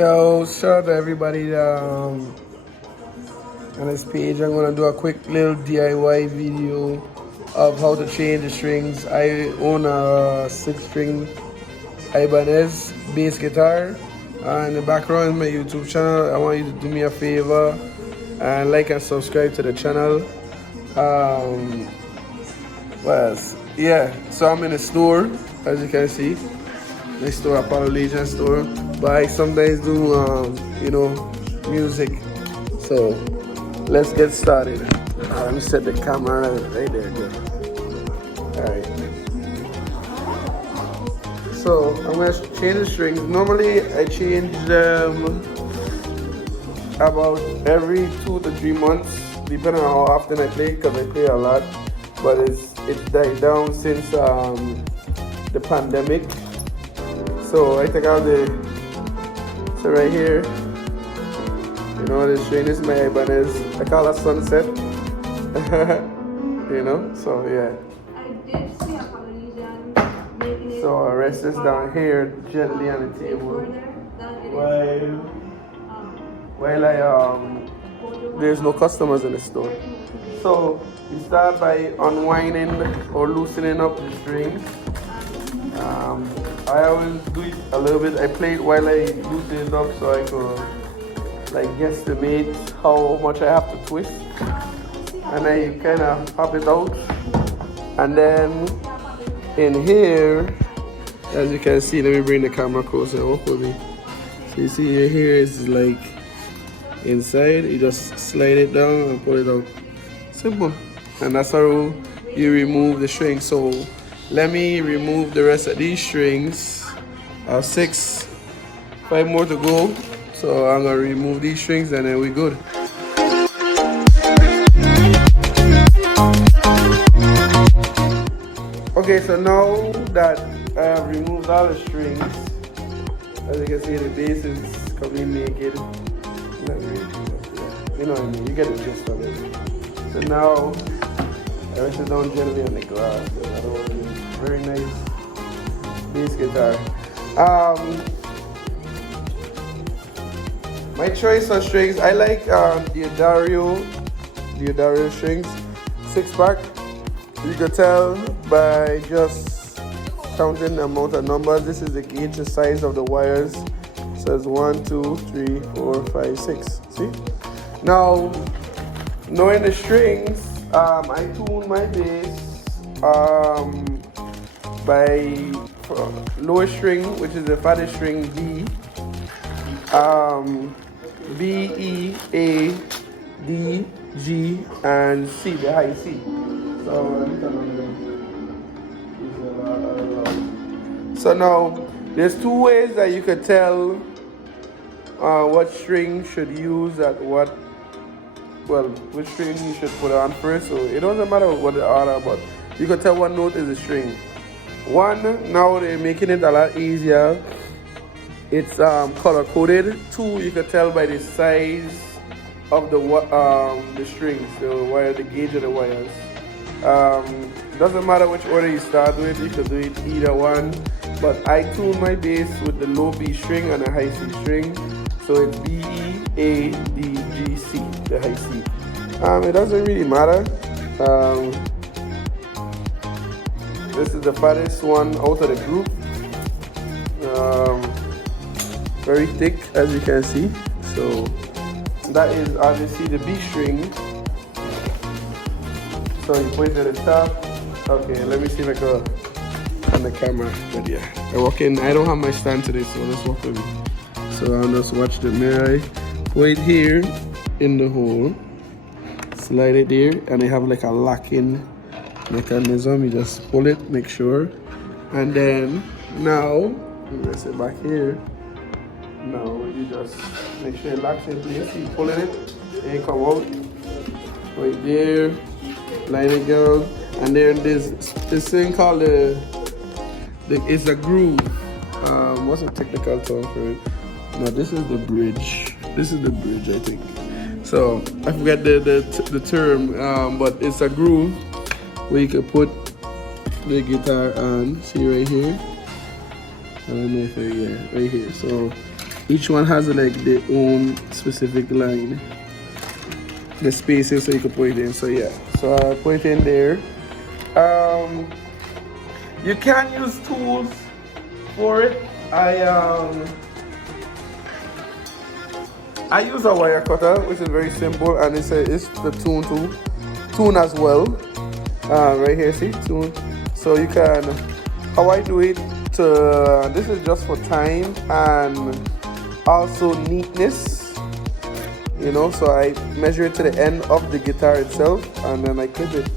Yo, shout out to everybody on this page. I'm gonna do a quick little DIY video of how to change the strings. I own a 6-string Ibanez bass guitar. In the background is my YouTube channel. I want you to do me a favor and like and subscribe to the channel. What else? Yeah, so I'm in a store, as you can see. Next to Pollo Legion store, but I sometimes do music. So let's get started. Let me set the camera right there. Good. All right. So I'm gonna change the strings. Normally I change them about every 2 to 3 months, depending on how often I play, because I play a lot. But it's died down since the pandemic. So I take out so right here, the string is my Ibanez. I call it sunset. So yeah. So I rest this down here gently on the table while there's no customers in the store. So you start by unwinding or loosening up the strings. I always do it a little bit. I play it while I loosen it up so I could guesstimate how much I have to twist. And I kind of pop it out. And then in here, as you can see, let me bring the camera closer and walk with me. So you see here is like inside. You just slide it down and pull it out. Simple. And that's how you remove the string. So let me remove the rest of these strings. I have 5 more to go. So I'm gonna remove these strings and then we're good. Okay, so now that I have removed all the strings, as you can see, the bass is coming naked. Not really, you know what I mean, you get the gist of it. So now I rest it down gently on the glass. Very nice bass guitar. My choice of strings, I like the Dario strings, 6-pack. You can tell by just counting the amount of numbers. This is the gauge, the size of the wires. It says 1, 2, 3, 4, 5, 6. See? Now, knowing the strings, I tune my bass by lowest string, which is the fattest string, D, B, E, A, D, G, and C, the high C. So now there's 2 ways that you could tell what string should use at what. Well, which string you should put on first. So it doesn't matter what the order, but you can tell what note is a string. 1, now they're making it a lot easier. It's color coded. 2, you can tell by the size of the strings, the gauge of the wires. Doesn't matter which order you start with. You could do it either one. But I tune my bass with the low B string and a high C string. So it's B, E, A, D, G, C, the high C. It doesn't really matter. This is the fattest one out of the group. Very thick, as you can see. So that is obviously the B string. So you put it at the top. Okay, let me see if I can on the camera. But yeah, I walk in. I don't have my stand today, so let's walk with me. So I'll just watch the mirror. Put it here in the hole. Slide it there, and I have like a locking mechanism. You just pull it, make sure. And then now, press it back here. Now you just make sure it locks in place. You pull it, and it come out. Right there. Line it down. And then there's this thing called it's a groove. What's a technical term for it? No, this is the bridge. This is the bridge, I think. So I forget the term, but it's a groove where you can put the guitar on. See right here? I don't know if right here. So each one has like their own specific line, the spacing, so you can put it in. So yeah, so I put it in there. You can use tools for it. I use a wire cutter, which is very simple, and it's the tune tool, tune as well. Right here, see, tune. So you can, how I do it, this is just for time and also neatness, you know. So I measure it to the end of the guitar itself, and then I clip it.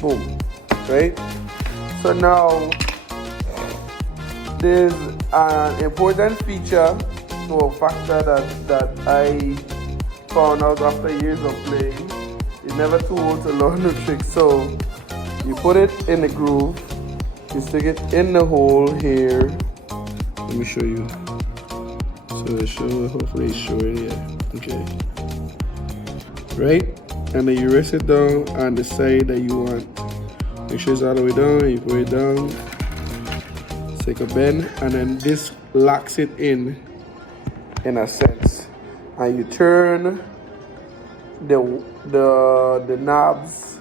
Boom, right? So now there's an important feature or factor that I found out after years of playing. You're never too old to learn the trick. So you put it in the groove, you stick it in the hole here. Let me show you. So hopefully it's showing, yeah. Okay. Right? And then you rest it down on the side that you want. Make sure it's all the way down, you put it down. Take a bend, and then this locks it in a sense. And you turn the knobs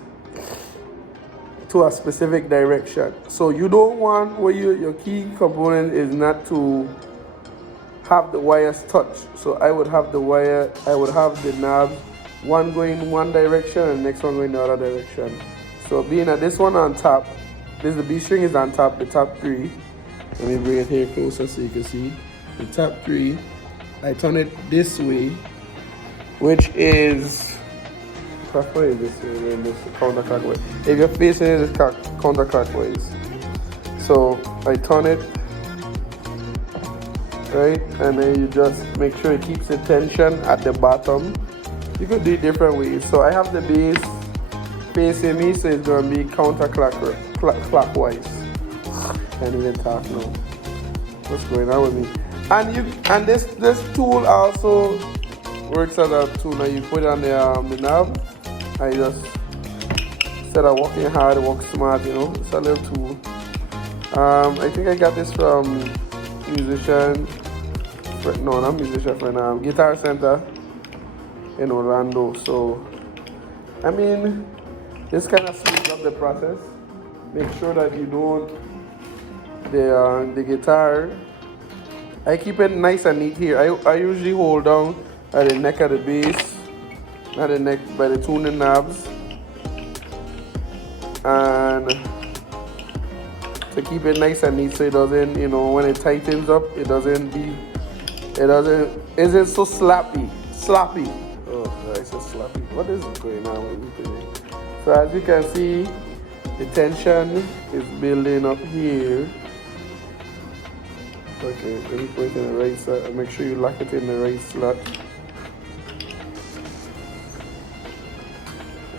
to a specific direction. So you don't want where your key component is not to have the wires touch. So I would have the knobs, one going in one direction and the next one going the other direction. So being that this one on top, the B string is on top, the top three. Let me bring it here closer so you can see. The top three, I turn it this way, which is, what way is this way? This counterclockwise. If you're facing it, it's counterclockwise. So I turn it, right? And then you just make sure it keeps the tension at the bottom. You could do it different ways. So I have the bass facing me, so it's gonna be counterclockwise. Can't even talk now. What's going on with me? And this tool also works as a tool. Now you put it on the knob. I just, instead of working hard, work smart. You know, it's a little tool. I think I got this from Guitar Center in Orlando. So I mean, this kind of speeds up the process. Make sure that you don't, the guitar, I keep it nice and neat here. I usually hold down at the neck of the bass, not the neck, by the tuning knobs, and to keep it nice and neat so it doesn't, you know, when it tightens up, it isn't so sloppy. Oh, it's so sloppy. What is going on with me today? So as you can see, the tension is building up here. Okay, let me put it in the right slot. Make sure you lock it in the right slot.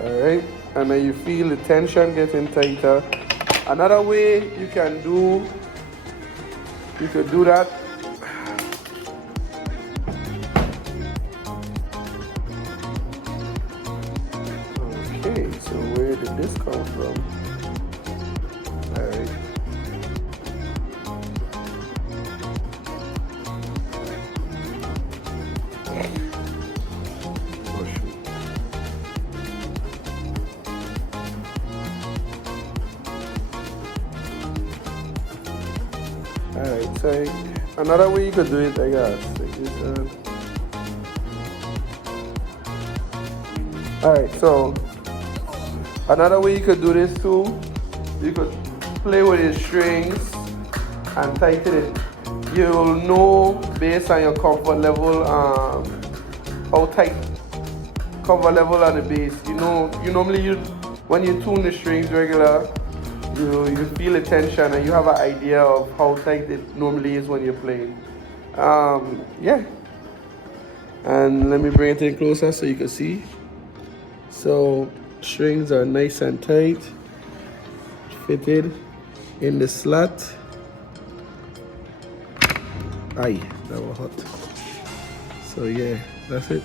Alright, and then you feel the tension getting tighter. Another way you could do that. Okay, so where did this come from? Alright. Oh shoot. Alright, so another way you could do it, I guess. Like this, Alright, so another way you could do this too, you could play with your strings and tighten it. You'll know based on your comfort level, how tight comfort level on the bass. You know, when you tune the strings regular, you feel the tension and you have an idea of how tight it normally is when you're playing. Yeah. And let me bring it in closer so you can see. So strings are nice and tight, fitted in the slot. Aye, that was hot. So yeah, that's it.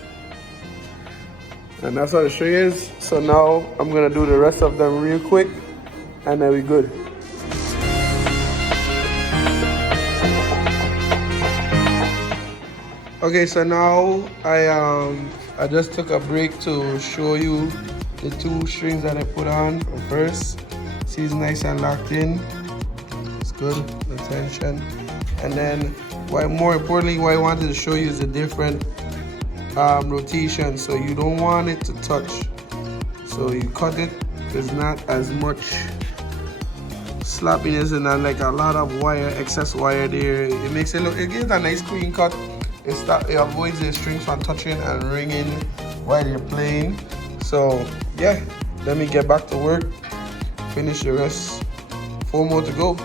And that's how the string is. So now I'm gonna do the rest of them real quick and then we're good. Okay, so now I just took a break to show you the 2 strings that I put on first. See, it's nice and locked in. It's good, the tension. And then, more importantly, what I wanted to show you is the different rotation. So you don't want it to touch. So you cut it. There's not as much sloppiness and not like a lot of excess wire there. It makes it look. It gives a nice clean cut. It avoids the strings from touching and ringing while you're playing. So yeah, let me get back to work, finish the rest. 4 more to go.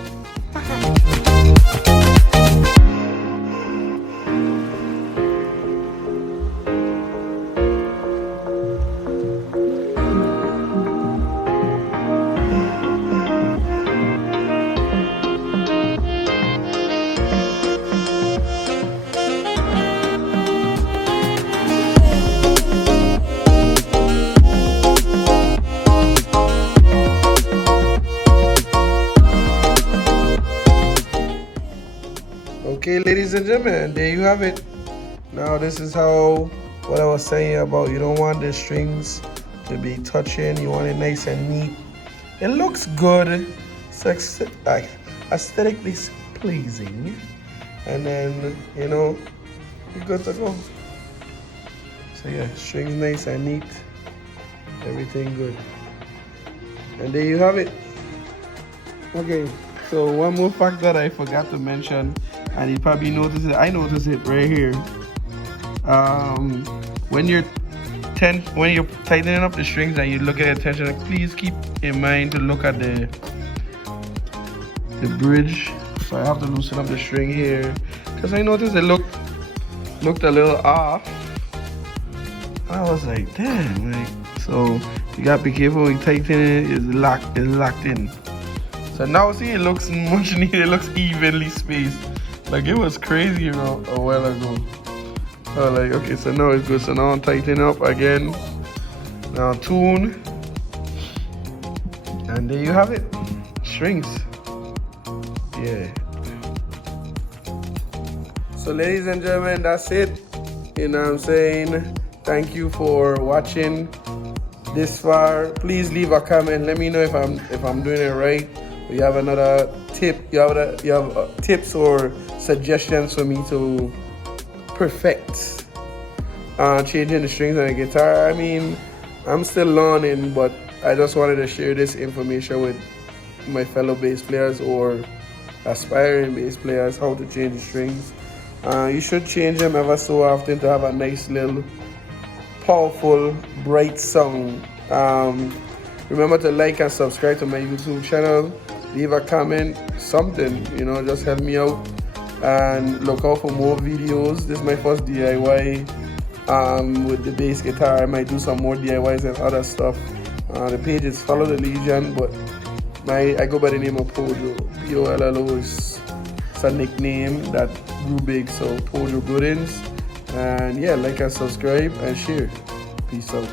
Okay, ladies and gentlemen, there you have it. Now this is what I was saying about you don't want the strings to be touching. You want it nice and neat. It looks good. It's aesthetically pleasing. And then, you're good to go. So yeah, strings nice and neat. Everything good. And there you have it. Okay, so one more fact that I forgot to mention, and you probably noticed it. I noticed it right here. When you're tightening up the strings and you look at the tension, please keep in mind to look at the bridge. So I have to loosen up the string here because I noticed it looked a little off. I was like, damn, so you gotta be careful when you tighten it. It's locked in. So now see, it looks much neater. It looks evenly spaced. Like it was crazy, a while ago. So like, okay, so now it's good. So now I'm tightening up again. Now tune. And there you have it. Strings. Yeah. So ladies and gentlemen, that's it. You know what I'm saying? Thank you for watching this far. Please leave a comment. Let me know if I'm doing it right. You have another tip. You have tips or suggestions for me to perfect changing the strings on the guitar. I mean, I'm still learning, but I just wanted to share this information with my fellow bass players or aspiring bass players how to change the strings. You should change them ever so often to have a nice little powerful, bright sound. Remember to like and subscribe to my YouTube channel. Leave a comment, something, just help me out. And look out for more videos. This is my first DIY with the bass guitar. I might do some more DIYs and other stuff. The page is Follow the Legion, but I go by the name of Pollo. Pollo is a nickname that grew big, so Pollo Goodings. And yeah, like and subscribe and share. Peace out.